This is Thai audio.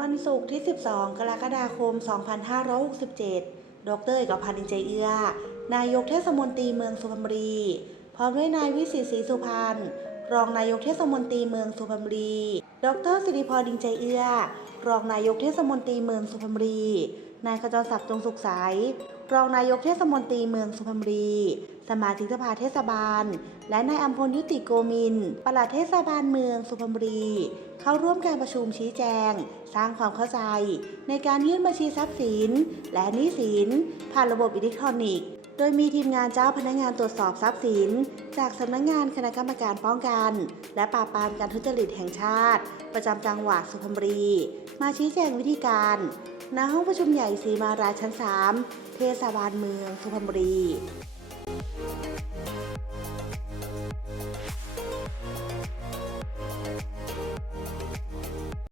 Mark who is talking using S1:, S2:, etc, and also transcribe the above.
S1: วันศุกร์ที่ 12 กรกฎาคม 2567 ดรเอกพันธ์อินเจเอื้อนายกเทศมนตรีเมืองสุพรรณบุรี พร้อมด้วยนายวิสิตศรีสุพรรณ รองนายกเทศมนตรีเมืองสุพรรณบุรี ดรสิริพรดิงใจเอื้อ รองนายกเทศมนตรีเมืองสุพรรณบุรี นายขจรศักดิ์จงสุขใส รองนายกเทศมนตรีเมืองสุพรรณบุรี สมาชิกสภาเทศบาล และนายอัมพลยุติโกมินปลัดเทศบาลเมืองสุพรรณบุรี เข้าร่วมการประชุมชี้แจง สร้างความเข้าใจ ในการยื่นบัญชีทรัพย์สิน และหนี้สิน ผ่านระบบอิเล็กทรอนิกส์ โดยมีทีมงานเจ้าพนักงานตรวจสอบทรัพย์สิน จากสำนักงงานคณะกรรมการป้องกัน และปราบปรามการทุจริตแห่งชาติ ประจำจังหวัดสุพรรณบุรี มาชี้แจงวิธีการณห้องประชุมใหญ่สีมาราชั้น 3 เทศบาลเมืองสุพรรณบุรี